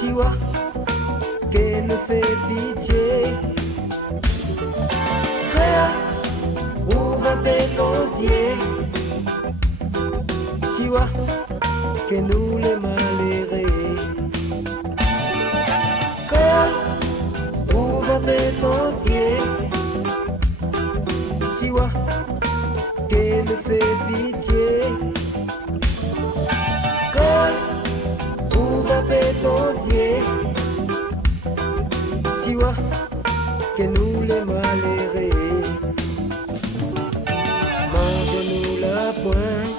Tu vois qu'elle nous fait pitié. Cœur, ouvre un peu ton yeux. Tu vois que nous les malheureux. Cœur, ouvre un peu ton yeux. Tu vois qu'elle nous fait pitié. Cœur, ouvre un peu ton yeux. Tu vois que nous les malheureux. Mange-nous la pointe,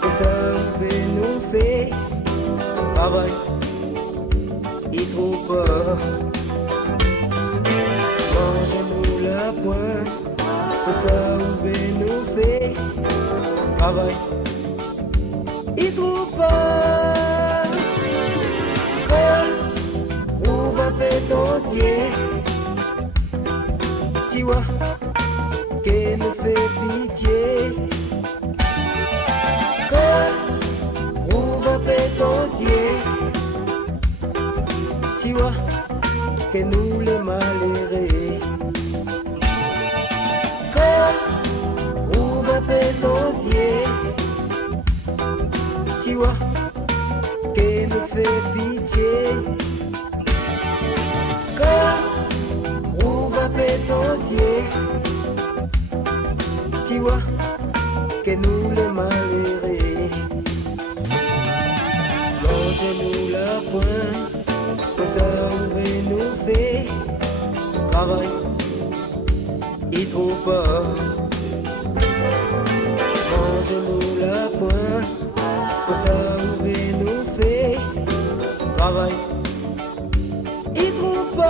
que ça fait nous fait travail, il trouve pas. Mange-nous la pointe, que ça fait nous fait travail, il trouve pas. Ouvre un peu ton yeux. Tu vois qu'elle nous fait pitié. Ouvre un peu ton yeux. Tu vois que nous les malheureux. Ouvre un peu ton yeux. Tu vois qu'elle nous fait pitié. Ouvre un peu ton yeux. Tu vois que nous les malheureux. Mange-nous la pointe, que ça ouvre nous fait travail, il trouve pas. Mange-nous la pointe, que ça ouvre nous fait travail, il trouve pas.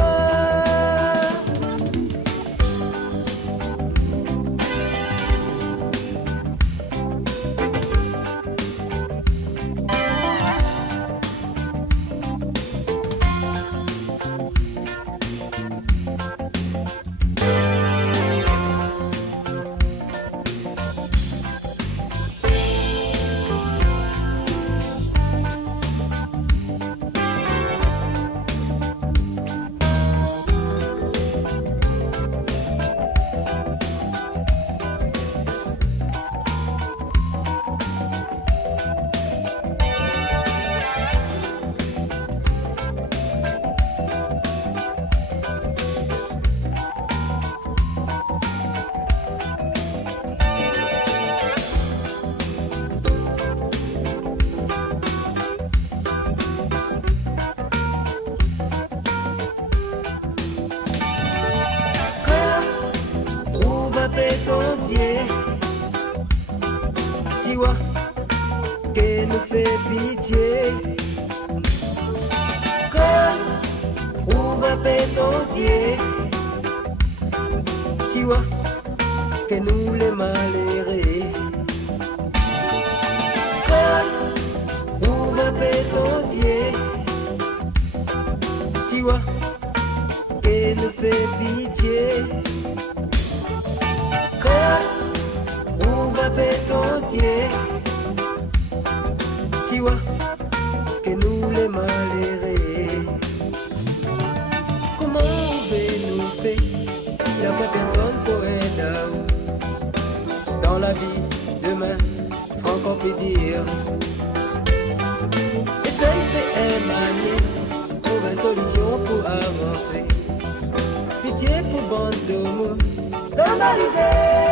Ton yeux, tu vois qu'elle nous fait pitié. Ouvre un peu ton yeux. Tu vois que nous les malheureux. Ouvre un peu ton yeux. Tu vois qu'elle nous fait pitié. Ouvre un peu ton yeux. Tu vois que nous les malheureux. Comment pouvez-nous faire si la vraie personne pourrait là dans la vie demain sans qu'on peut dire. Essaye de émaner, trouver une solution pour avancer. Pitié pour bande de mots, normaliser.